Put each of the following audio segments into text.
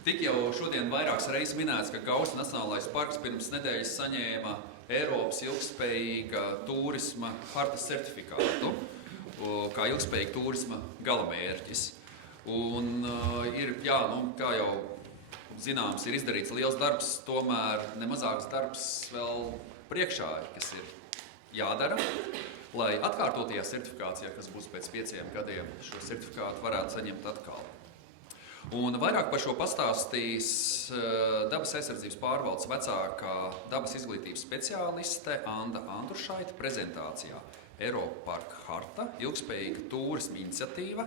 Tik jau šodien vairākas reizes minēts, ka Gaujas Nacionālais parks pirms nedēļas saņēma Eiropas ilgspējīga turisma hartas certifikātu, kā ilgspējīga turisma galamērķis. Un ir, kā jau zināms, ir izdarīts liels darbs, tomēr nemazāks darbs vēl priekšā, kas ir jādara, lai atkārtotajā certifikācijā, kas būs pēc 5 gadiem, šo certifikātu varētu saņemt atkal. Un vairāk par šo pastāstīs dabas aizsardzības pārvaldes vecākā dabas izglītības speciāliste Anda Andrušaite prezentācijā Eiropa Parka harta, ilgspējīga turisma iniciatīva,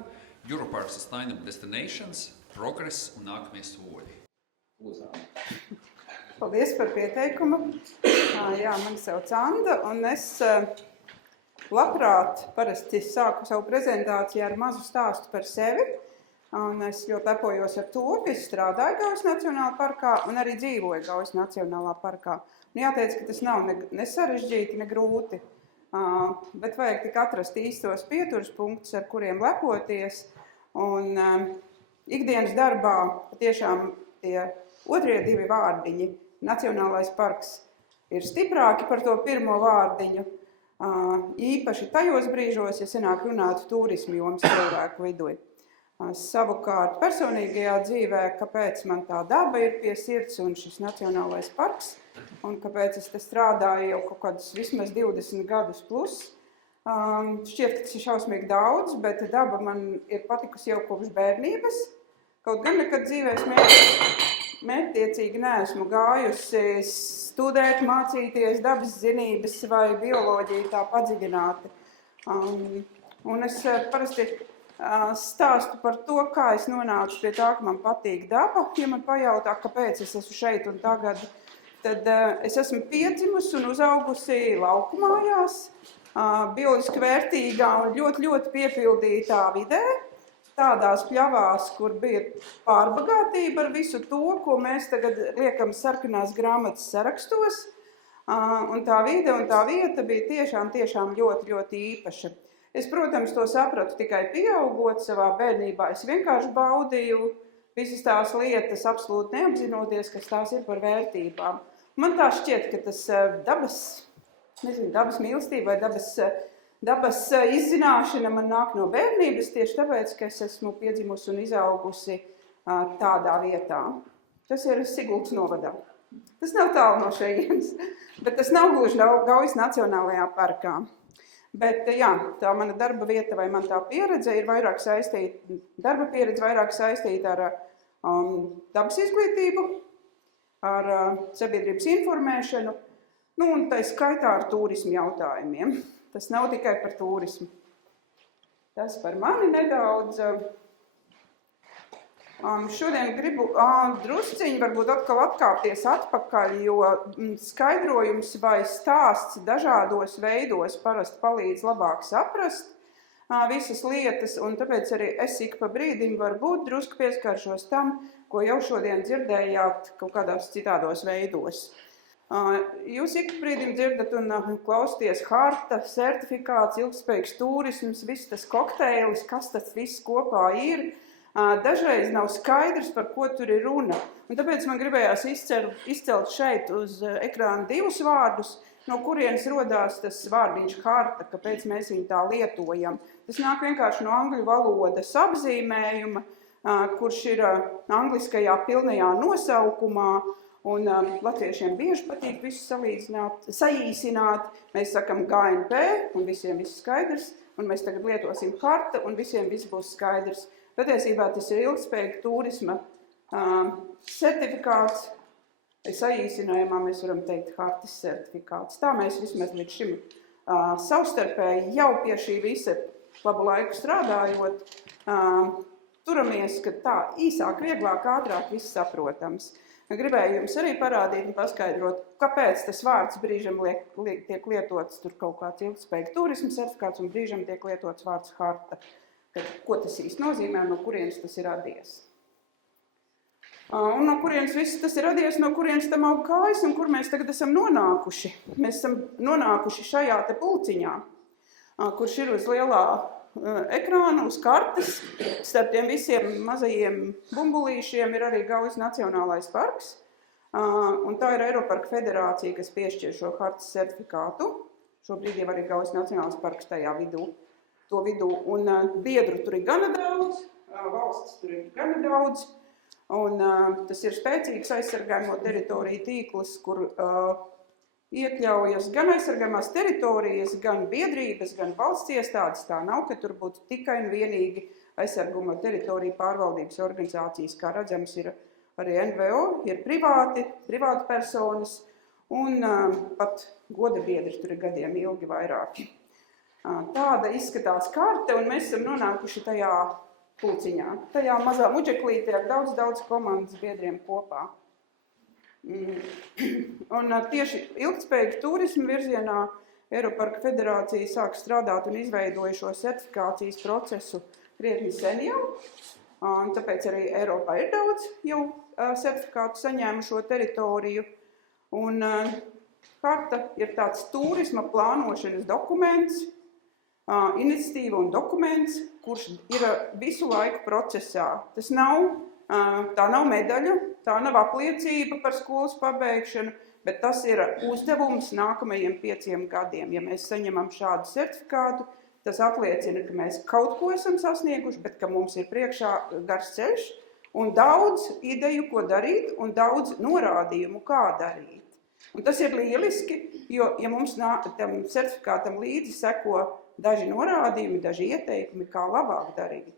Europark Sustainable Destinations, progress un nākamie soļi. Paldies par pieteikumu. Mani sauc Anda, un es labprāt parasti sāku savu prezentāciju ar mazu stāstu par sevi. Un es ļoti lepojos ar to, ka es strādāju Gaujas Nacionālā parkā un arī dzīvoju Gaujas Nacionālā parkā. Un jāteic, ka tas nav ne sarežģīti, ne grūti, bet vajag tik atrast īstos pieturas punktus, ar kuriem lepoties. Un ikdienas darbā patiešām tie otrie 2 vārdiņi, Nacionālais parks, ir stiprāki par to pirmo vārdiņu, īpaši tajos brīžos, ja senāk runātu turismu jomas cilvēku vidū. Savukārt personīgajā dzīvē, kāpēc man tā daba ir pie sirds un šis Nacionālais parks, un kāpēc es te strādāju jau kaut kādus vismaz 20 gadus plus. Šķiet, ka tas ir šausmīgi daudz, bet daba man ir patikusi jau kopš bērnības. Kaut gan nekad dzīvēs mērķtiecīgi neesmu gājusi studēt, mācīties dabas zinības vai bioloģiju tā padziļināti. Un es parasti stāstu par to, kā es nonācu pie tā, ka man patīk daba. Ja man pajautā, kāpēc es esmu šeit un tagad, tad es esmu piedzimusi un uzaugusi laukumājās, bioloģiski vērtīgā un ļoti, ļoti piepildītā vidē, tādās pļavās, kur bija pārbagātība ar visu to, ko mēs tagad liekam sarkanās grāmatas sarakstos. Un tā vide un tā vieta bija tiešām ļoti, ļoti īpaša. Es, protams, to sapratu tikai pieaugot savā bērnībā. Es vienkārši baudīju visas tās lietas, absolūti neapzinoties, kas tās ir par vērtībām. Man tā šķiet, ka tas dabas mīlestība vai dabas izzināšana man nāk no bērnības, tieši tāpēc, ka es esmu piedzimusi un izaugusi tādā vietā. Tas ir Sigultas novadā. Tas nav tālu no šejienes, bet tas nav gluži Gaujas Nacionālajā parkā. Bet tā mana darba vieta vai man tā pieredze ir vairāk saistīta ar dabas izglītību, ar sabiedrības informēšanu, un tā skaitā ar turismu jautājumiem. Tas nav tikai par turismu. Tas par mani nedaudz. Šodien gribu drusciņi varbūt atkal atkāpties atpakaļ, jo skaidrojums vai stāsts dažādos veidos parasti palīdz labāk saprast visas lietas, un tāpēc arī es ik pa brīdim varbūt drusku pieskaršos tam, ko jau šodien dzirdējāt kaut kādās citādos veidos. Jūs ik pa brīdim dzirdat un klausties harta, certifikāts, ilgspējīgs turisms, viss tas kokteilis, kas tas viss kopā ir. Dažreiz nav skaidrs, par ko tur ir runa. Un tāpēc man gribējās izcelt šeit uz ekrāna 2 vārdus, no kurienes rodās tas vārdiņš harta, kāpēc mēs viņu tā lietojam. Tas nāk vienkārši no angļu valodas apzīmējuma, kurš ir angliskajā pilnajā nosaukumā, un latviešiem bieži patīk visu saīsināt. Mēs sakam GNP, un visiem viss skaidrs, un mēs tagad lietosim harta, un visiem viss būs skaidrs. Patiesībā tas ir ilgspējīga turisma certifikāts, saīsinājumā mēs varam teikt hartas certifikāts. Tā mēs vismaz līdz šim savstarpēji jau pie šī visa labu laiku strādājot, turamies, ka tā īsāk, vieglāk, ātrāk viss saprotams. Gribēju jums arī parādīt un paskaidrot, kāpēc tas vārds brīžam tiek lietots tur kaut kāds ilgspējīga turisma certifikāts un brīžam tiek lietots vārds harta. Ko tas īsti nozīmē, no kurienes tas ir radies. Un no kurienes viss tas ir radies, no kurienes tam aug kājas un kur mēs tagad esam nonākuši. Mēs esam nonākuši šajā te pulciņā, kurš ir uz lielā ekrāna uz kartes. Starp tiem visiem mazajiem bumbulīšiem ir arī Gaujas Nacionālais parks. Un tā ir Eiroparka federācija, kas piešķir šo hartas certifikātu. Šobrīd jau arī Gaujas Nacionālais parks tajā vidū. Un biedru tur ir gana daudz, valsts tur ir gana daudz. Un tas ir spēcīgs aizsargājamo teritoriju tīkls, kur iekļaujas gan aizsargājumās teritorijas, gan biedrības, gan valsts iestādes. Tā nav, ka tur būtu tikai un vienīgi aizsargājamo teritoriju pārvaldības organizācijas. Kā redzams, ir arī NVO, ir privāti personas un pat goda biedri tur ir gadiem ilgi vairāki. Tāda izskatās karte, un mēs esam nonākuši tajā pulciņā. Tajā mazā muģeklītē ar daudz komandas biedriem kopā. Un tieši ilgtspējīgu turismu virzienā Eiroparka federācija sāk strādāt un izveidoja šo certifikācijas procesu krietni sen jau. Un tāpēc arī Eiropā ir daudz jau certifikātu saņēmušo teritoriju. Un karta ir tāds turisma plānošanas dokuments, iniciatīva un dokuments, kurš ir visu laiku procesā. Tā nav medaļa, tā nav apliecība par skolas pabeigšanu, bet tas ir uzdevums nākamajiem 5 gadiem. Ja mēs saņemam šādu certifikātu, tas apliecina, ka mēs kaut ko esam sasnieguši, bet ka mums ir priekšā gars ceļš un daudz ideju, ko darīt, un daudz norādījumu, kā darīt. Un tas ir lieliski, jo, ja mums tam certifikātam līdzi seko daži norādījumi, daži ieteikumi, kā labāk darīt.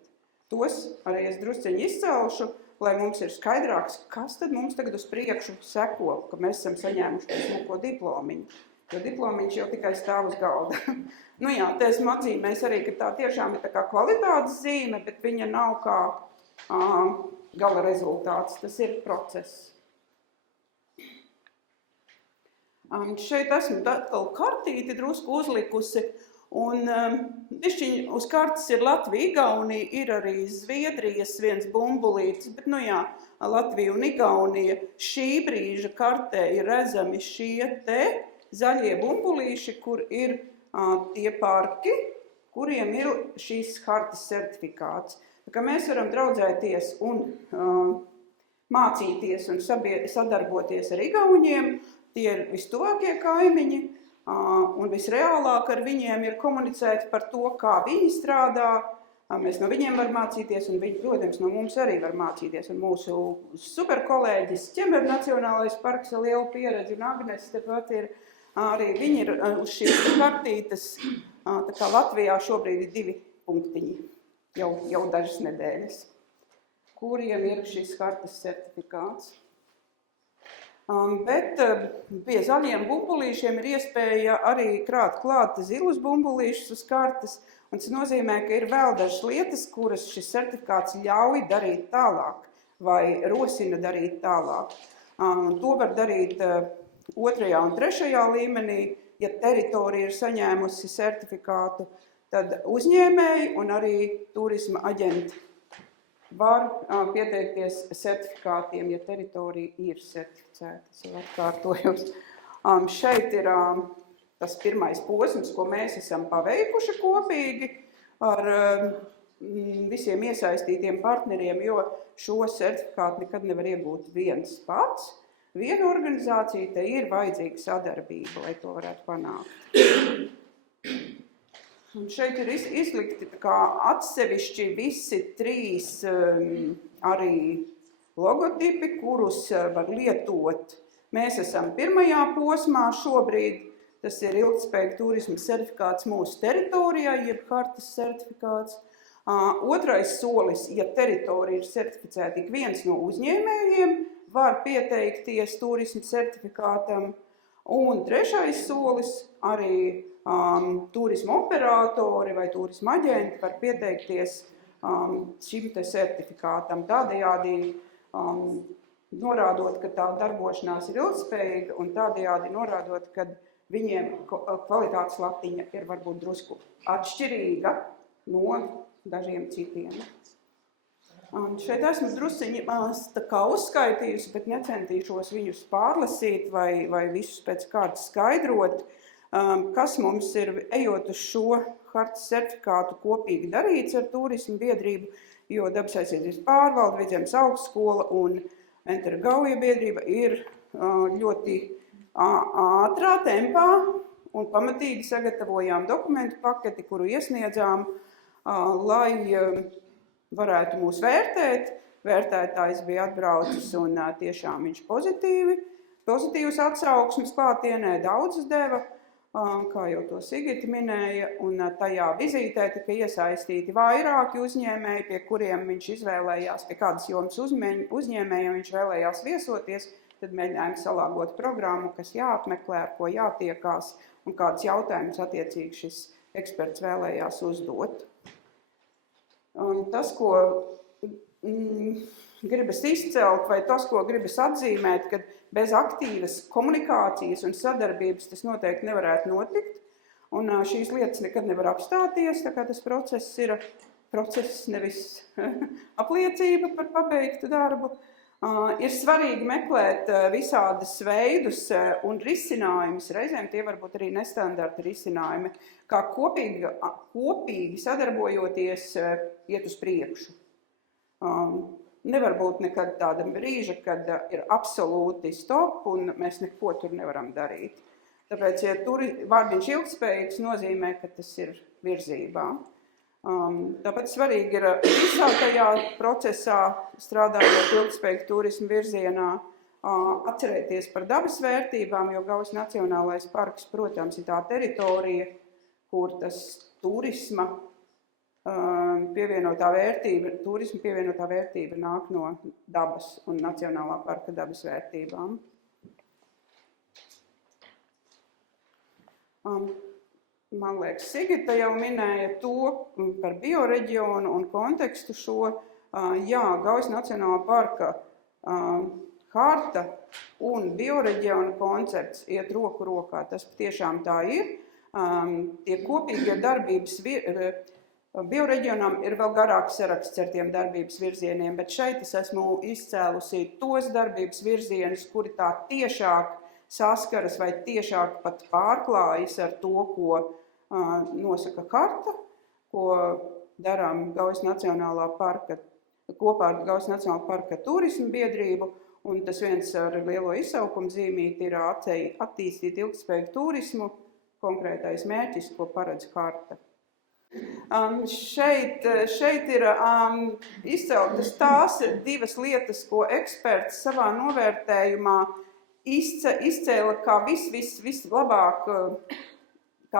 Tos arī es drusceņi izcelšu, lai mums ir skaidrāks, kas tad mums tagad uz priekšu seko, ka mēs esam saņēmuši to smuko diplomiņu. Jo diplomiņš jau tikai stāv uz galda. Nu jā, te esmu atzīmējis arī, ka tā tiešām ir tā kā kvalitātes zīme, bet viņa nav kā gala rezultāts. Tas ir process. Šeit esmu atkal kartīti drusku uzlikusi. Un uz kartes ir Latvija, Igaunija, ir arī Zviedrijas viens bumbulītis, bet nu jā, Latvija un Igaunija šī brīža kartē ir redzami šie te zaļie bumbulīši, kur ir tie parki, kuriem ir šīs hartas certifikāts. Tā kā mēs varam draudzēties un mācīties un sadarboties ar Igauņiem, tie ir vistuvākie kaimiņi. Un visreālāk ar viņiem ir komunicēt par to, kā viņi strādā. Mēs no viņiem var mācīties, un viņi, protams, no mums arī var mācīties. Un mūsu superkolēģis Ķemera Nacionālais parks ar lielu pieredzi, un Agnes tepat ir arī viņi ir uz šīs kartītes. Tā kā Latvijā šobrīd ir 2 punktiņi, jau dažas nedēļas, kuriem ir šis kartes certifikāts. Bet pie zaļiem bumbulīšiem ir iespēja arī krāt klāt zilus bumbulīšus uz kartes, un tas nozīmē, ka ir vēl dažas lietas, kuras šis certifikāts ļauj darīt tālāk vai rosina darīt tālāk. To var darīt 2. un 3. līmenī, ja teritorija ir saņēmusi certifikātu, tad uzņēmēji un arī turisma aģenti var pieteikties certifikātiem, ja teritorija ir certificēta. Es jau atkārtojos. Šeit ir tas pirmais posms, ko mēs esam paveikuši kopīgi ar visiem iesaistītiem partneriem, jo šo certifikātu nekad nevar iegūt viens pats. Viena organizācija, te ir vajadzīga sadarbība, lai to varētu panākt. Un šeit ir izlikti atsevišķi visi 3 arī logotipi, kurus var lietot. Mēs esam 1. posmā šobrīd, tas ir ilgtspējīga turisma certifikāts mūsu teritorijā, jeb hartas certifikāts. 2. solis, ja teritorija ir certificēta, ik viens no uzņēmējiem var pieteikties turisma certifikātam. Un 3. solis arī turisma operatori vai turisma aģenti var pieteikties šim te certifikātam. Tādējādi norādot, ka tā darbošanās ir ilgtspējīga un tādējādi norādot, ka viņiem kvalitātes latiņa ir varbūt drusku atšķirīga no dažiem citiem. Un šeit esmu drusciņi uzskaitījusi, bet necentīšos viņus pārlasīt vai visus pēc kārtas skaidrot, kas mums ir, ejot uz šo hartas certifikātu kopīgi darīts ar turismu biedrību, jo Dabas aizsardzības pārvalde, Vidzemes augstskola un Entera Gauja biedrība ir ļoti ātrā tempā un pamatīgi sagatavojām dokumentu paketi, kuru iesniedzām, lai varētu mūs vērtēt. Vērtētājs bija atbraucis un tiešām viņš pozitīvas atsauksmes klātienē daudzas deva, kā jau to Sigita minēja, un tajā vizītē tika iesaistīti vairāki uzņēmēji, pie kuriem viņš izvēlējās, pie kādas jomas uzņēmējiem viņš vēlējās viesoties, tad mēģinājām salāgot programmu, kas jāapmeklē, ar ko jātiekās, un kāds jautājums attiecīgi šis eksperts vēlējās uzdot. Un tas, ko gribas izcelt, vai tas, ko gribas atzīmēt, ka bez aktīvas komunikācijas un sadarbības tas noteikti nevarētu notikt, un šīs lietas nekad nevar apstāties, tā kā tas process ir nevis apliecība par pabeigtu darbu. Ir svarīgi meklēt visādas veidus un risinājumus, reizēm tie varbūt arī nestandarta risinājumi, kā kopīgi sadarbojoties iet uz priekšu. Nevar būt nekad tāda brīža, kad ir absolūti stop un mēs neko tur nevaram darīt. Tāpēc, ja vārdiņš ilgspējīgs nozīmē, ka tas ir virzībā. Tāpēc svarīgi ir visā tajā procesā, strādājot ilgspējīgu turismu virzienā, atcerēties par dabas vērtībām, jo Gaujas Nacionālais parks, protams, ir tā teritorija, kur tas turisma pievienotā vērtība nāk no dabas un Nacionālā parka dabas vērtībām. Man liekas, Sigita jau minēja to par bioreģionu un kontekstu šo. Jā, Gaujas Nacionālā parka harta un bioreģiona koncepts iet roku rokā. Tas tiešām tā ir. Tie kopīgie darbības bioreģionam ir vēl garāks saraksts ar tiem darbības virzieniem, bet šeit es esmu izcēlusi tos darbības virzienus, kuri tā tiešāk saskaras vai tiešāk pat pārklājas ar to, ko nosaka harta, ko darām Gaujas Nacionālā parka, kopā ar Gaujas Nacionālā parka turismu biedrību, un tas viens ar lielo izsaukumu zīmīti ir attīstīt ilgtspējīgu turismu, konkrētais mērķis, ko paredz harta. Šeit ir izceltas tās divas lietas, ko eksperts savā novērtējumā izcēla kā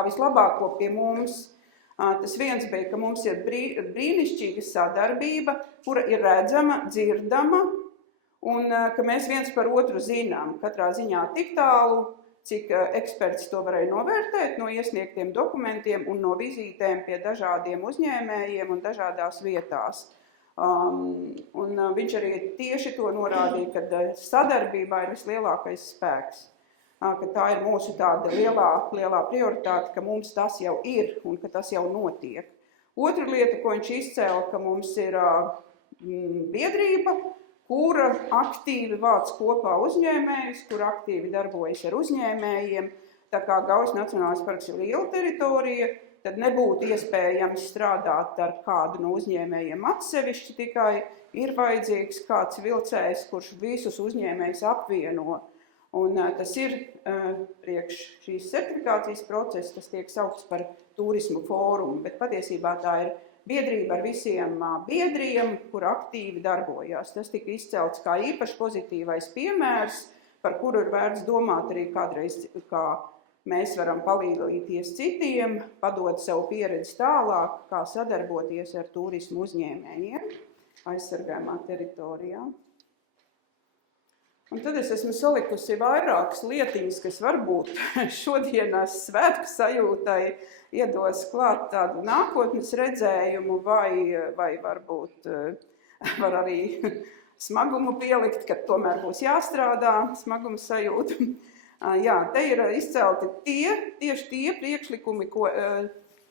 vislabāko pie mums. Tas viens bija, ka mums ir brīnišķīga sadarbība, kura ir redzama, dzirdama, un ka mēs viens par otru zinām. Katrā ziņā tik tālu, cik eksperts to varēja novērtēt no iesniegtiem dokumentiem un no vizītēm pie dažādiem uzņēmējiem un dažādās vietās. Un viņš arī tieši to norādīja, ka sadarbībā ir vislielākais spēks, ka tā ir mūsu tāda lielā prioritāte, ka mums tas jau ir un ka tas jau notiek. Otra lieta, ko viņš izcēla, ka mums ir biedrība, kura aktīvi vāc kopā uzņēmējus, kura aktīvi darbojas ar uzņēmējiem. Tā kā Gaujas Nacionālais parks ir liela teritorija, tad nebūtu iespējams strādāt ar kādu no uzņēmējiem atsevišķi, tikai ir vajadzīgs kāds vilcējs, kurš visus uzņēmējus apvieno. Un tas ir priekš šīs certifikācijas process, tas tiek saukts par turismu fórumu, bet patiesībā tā ir biedrība ar visiem biedriem, kur aktīvi darbojās. Tas tika izcelts kā īpaši pozitīvais piemērs, par kuru ir vērts domāt arī kādreiz, kā mēs varam palīdzēties citiem, padot savu pieredzi tālāk, kā sadarboties ar turismu uzņēmējiem aizsargājumā teritorijā. Un tad es esmu salikusi vairākas lietiņas, kas varbūt šodienas svētku sajūtai iedos klāt tādu nākotnes redzējumu vai varbūt var arī smagumu pielikt, kad tomēr būs jāstrādā smaguma sajūta. Jā, te ir izcelti tieši tie priekšlikumi, ko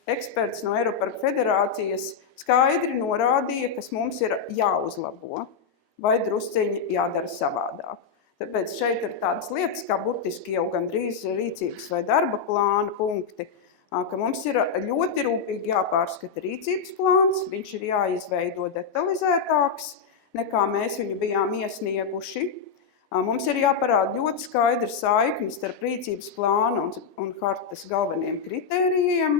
eksperts no Eiroparka federācijas skaidri norādīja, kas mums ir jāuzlabo vai drusciņi jādara savādāk. Tāpēc šeit ir tādas lietas, kā burtiski jau gandrīz rīcības vai darba plāna punkti, ka mums ir ļoti rūpīgi jāpārskata rīcības plāns, viņš ir jāizveido detalizētāks, nekā mēs viņu bijām iesnieguši. Mums ir jāparāda ļoti skaidra saikne starp rīcības plānu un hartas galveniem kritērijiem.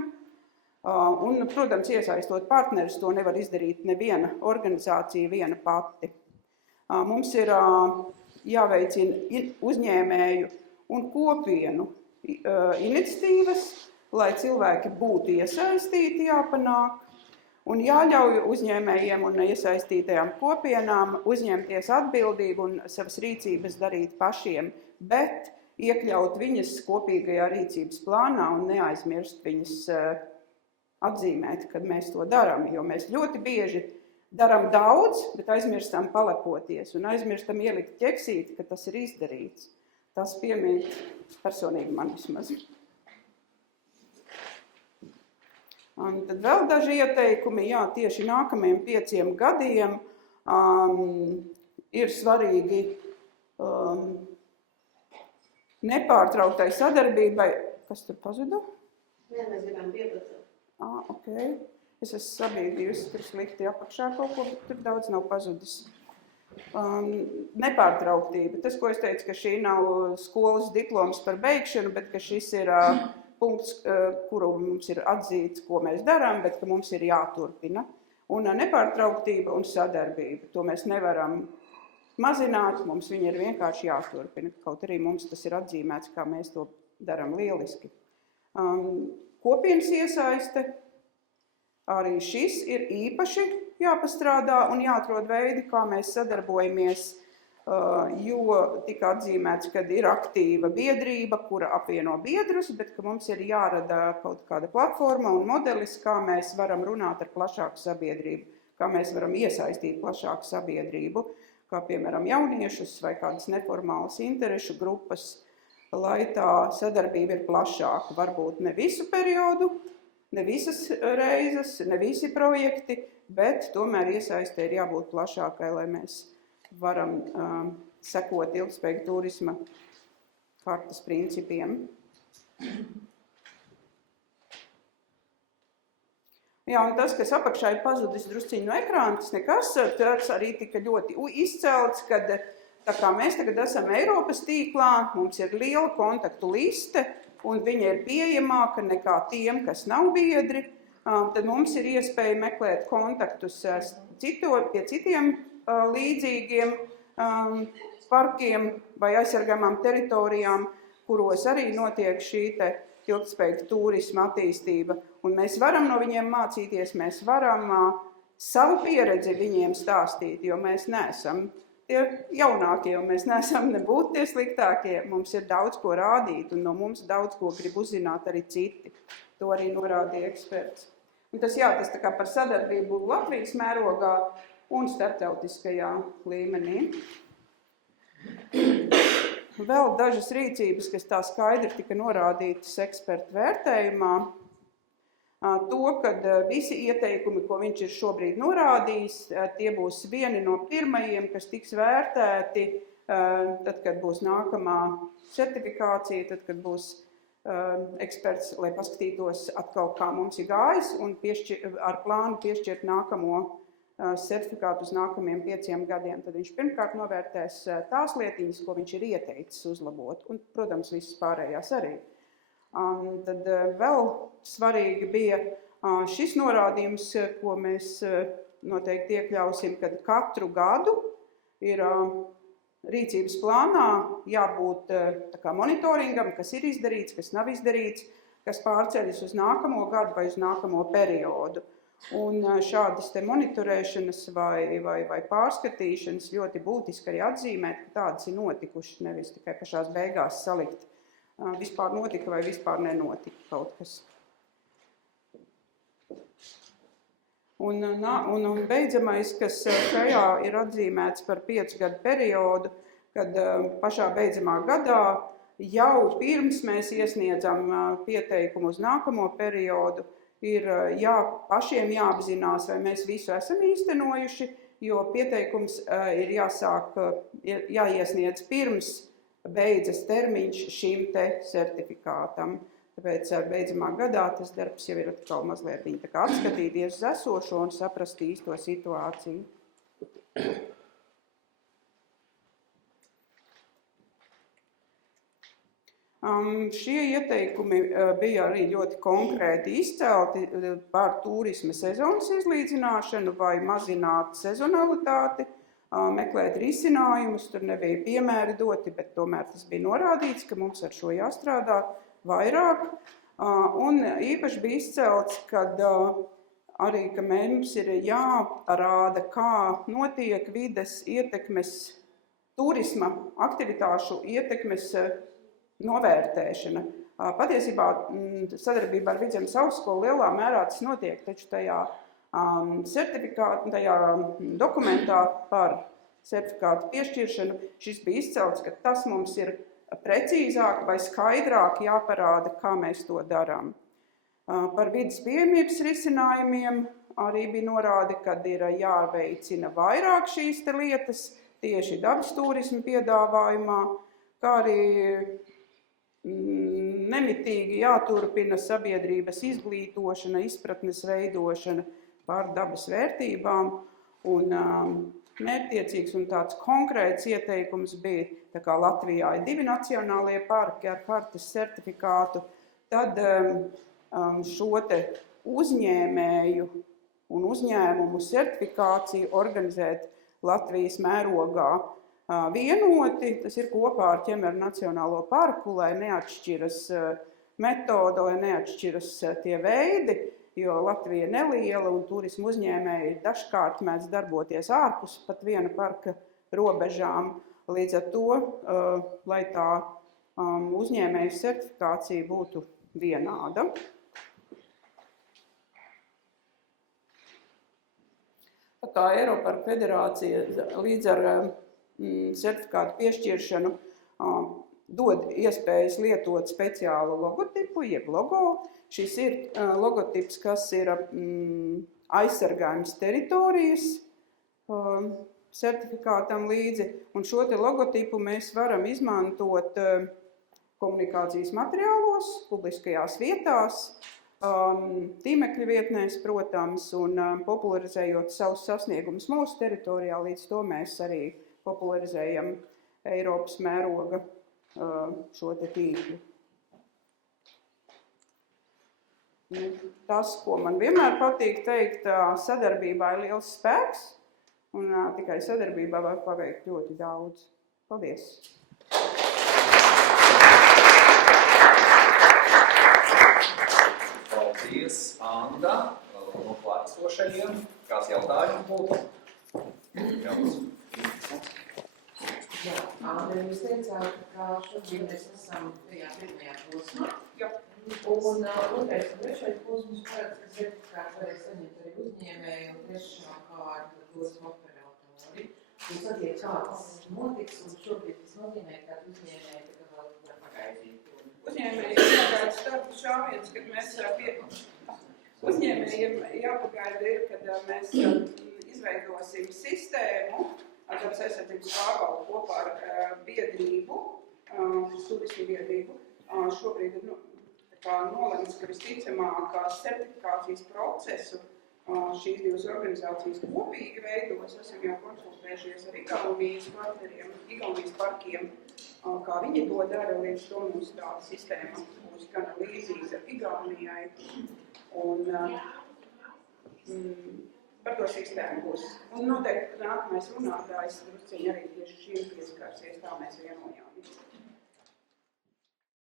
Un, protams, iesaistot partnerus, to nevar izdarīt neviena organizācija viena pati. Mums ir jāveicina uzņēmēju un kopienu iniciatīvas, lai cilvēki būtu iesaistīti, jāpanāk, un jāļauj uzņēmējiem un iesaistītajām kopienām uzņemties atbildību un savas rīcības darīt pašiem, bet iekļaut viņas kopīgajā rīcības plānā un neaizmirst viņas atzīmēt, kad mēs to darām, jo mēs ļoti bieži darām daudz, bet aizmirstam palepoties un aizmirstam ielikt ķeksīti, ka tas ir izdarīts. Tas piemīt personīgi man vismaz. Un tad vēl daži ieteikumi, tieši nākamajiem 5 gadiem ir svarīgi nepārtrauktai sadarbībai. Kas tur pazuda? Jā, mēs gribam 15. Okay. Es esmu sabīdījusi, tur slikti apakšā kaut ko, bet tur daudz nav pazudis. Nepārtrauktība. Tas, ko es teicu, ka šī nav skolas diploms par beigšanu, bet ka šis ir punkts, kuru mums ir atzīts, ko mēs darām, bet ka mums ir jāturpina. Un nepārtrauktība un sadarbība. To mēs nevaram mazināt, mums viņa ir vienkārši jāturpina. Kaut arī mums tas ir atzīmēts, kā mēs to darām lieliski. Kopienas iesaiste. Arī šis ir īpaši jāpastrādā un jāatrod veidi, kā mēs sadarbojamies, jo tika atzīmēts, ka ir aktīva biedrība, kura apvieno biedrus, bet ka mums ir jārada kaut kāda platforma un modelis, kā mēs varam runāt ar plašāku sabiedrību, kā mēs varam iesaistīt plašāku sabiedrību, kā piemēram jauniešus vai kādas neformālas interešu grupas, lai tā sadarbība ir plašāka, varbūt ne visu periodu, ne visas reizes, ne visi projekti, bet tomēr iesaistē ir jābūt plašākai, lai mēs varam sekot ilgspējīga turisma hartas principiem. Jā, un tas, kas apakšā ir pazudis drusciņu no ekrāna, tas nekas, tas arī tika ļoti izcelts, kad tā kā mēs tagad esam Eiropas tīklā, mums ir liela kontaktu liste, un viņa ir pieejamāka nekā tiem, kas nav biedri, tad mums ir iespēja meklēt kontaktus pie citiem līdzīgiem parkiem vai aizsargāmām teritorijām, kuros arī notiek šī ilgtspējīga turisma attīstība. Un mēs varam no viņiem mācīties, mēs varam savu pieredzi viņiem stāstīt, jo mēs neesam tie jaunākie, un mēs neesam nebūt tie sliktākie. Mums ir daudz ko rādīt, un no mums daudz ko grib uzzināt arī citi. To arī norādīja eksperts. Un tas tā kā par sadarbību Latvijas mērogā un starptautiskajā līmenī. Vēl dažas rīcības, kas tā skaidri tika norādītas ekspertu vērtējumā. To, kad visi ieteikumi, ko viņš ir šobrīd norādījis, tie būs vieni no pirmajiem, kas tiks vērtēti, tad, kad būs nākamā certifikācija, tad, kad būs eksperts, lai paskatītos atkal, kā mums ir gājis, un ar plānu piešķirt nākamo certifikātu uz nākamajiem 5 gadiem. Tad viņš pirmkārt novērtēs tās lietiņas, ko viņš ir ieteicis uzlabot, un, protams, visas pārējās arī. Tad vēl svarīgi bija šis norādījums, ko mēs noteikti iekļausim, kad katru gadu ir rīcības plānā jābūt tā kā monitoringam, kas ir izdarīts, kas nav izdarīts, kas pārceļas uz nākamo gadu vai uz nākamo periodu. Un šādas monitorēšanas vai pārskatīšanas ļoti būtiski arī atzīmēt, ka tādas ir notikušas, nevis tikai pašās beigās salikt. Vispār notika vai vispār nenotika kaut kas. Un beidzamais, kas šajā ir atzīmēts par 5 gadu periodu, kad pašā beidzamā gadā jau pirms mēs iesniedzam pieteikumu uz nākamo periodu, ir pašiem jāapzinās, vai mēs visu esam īstenojuši, jo pieteikums ir jāiesniedz pirms beidzas termiņš šim certifikātam. Tāpēc ar beidzamā gadā tas darbs jau ir atkal mazliet tā kā atskatīties uz esošo un saprast īsto situāciju. Šie ieteikumi bija arī ļoti konkrēti izcelti par turisma sezonas izlīdzināšanu vai mazināt sezonalitāti, meklēt risinājumus, tur nebija piemēri doti, bet tomēr tas bija norādīts, ka mums ar šo jāstrādā vairāk. Un īpaši bija izcelts, kad arī, ka mums ir jāparāda, kā notiek vides ietekmes, turisma aktivitāšu ietekmes novērtēšana. Patiesībā sadarbībā ar Vidzemes augstskolu lielā mērā tas notiek, taču tajā dokumentā par certifikātu piešķiršanu šis bija izcelts, ka tas mums ir precīzāk vai skaidrāk jāparāda, kā mēs to darām. Par vides pieejamības risinājumiem arī bija norāde, kad ir jāveicina vairāk šīs lietas tieši dabas turisma piedāvājumā, kā arī nemitīgi jāturpina sabiedrības izglītošana, izpratnes veidošana par dabas vērtībām, un mērķtiecīgs un tāds konkrēts ieteikums bija, tā kā Latvijā ir 2 nacionālie parki ar hartas certifikātu, tad šo te uzņēmēju un uzņēmumu certifikāciju organizēt Latvijas mērogā vienoti, tas ir kopā ar Ķemeru Nacionālo parku, lai neatšķiras metode, lai neatšķiras tie veidi, jo Latvija ir neliela un turismu uzņēmēji dažkārt mēdz darboties ārpus pat viena parka robežām. Līdz ar to, lai tā uzņēmēju certifikācija būtu vienāda. Tā kā Eiroparku federācija līdz ar certifikātu piešķiršanu dod iespējas lietot speciālu logotipu, jeb logo. Šis ir logotips, kas ir aizsargājums teritorijas certifikātam līdzi, un šo te logotipu mēs varam izmantot komunikācijas materiālos, publiskajās vietās, tīmekļa vietnēs, protams, un popularizējot savus sasniegumus mūsu teritorijā, līdz to mēs arī popularizējam Eiropas mēroga šo te tīklu. Tas, ko man vienmēr patīk teikt, sadarbībā ir liels spēks, un tikai sadarbībā var paveikt ļoti daudz. Paldies! Paldies, Anda, no klātesošajiem. Kāds jautājums būtu? Jā, Anda, jūs teicāt, ka šobrīd mēs esam tajā pirmajā posmā. Jā. Un otrais un trešais posms paredz, ka certifikātu varēs saņemt arī uzņēmēji un trešā kārta posma operatori. Jūs attiek, kā tas notiks, un šobrīd tas nozīmē, ka uzņēmēji tagad vēl var pagaidīt. Uzņēmēji ir jāgaida startu šāviens, kad mēs uzņēmējiem jāpagaida ir, kad mēs izveidosim sistēmu ar dabas aizsardzības pārvaldu kopā ar biedrību, turismu biedrību. Šobrīd ir nolemts, ka visticamāk certifikācijas procesu šīs divas organizācijas kopīgi veidos. Esam jau konsultējušies ar Igaunijas partneriem, Igaunijas parkiem, kā viņi to dara, līdz to mums tāda sistēma būs gan līdzīga Igaunijai. Un par to sistēmu būs. Un noteikti nākamais runātājs drusciņi arī tieši šiem pieskārsies.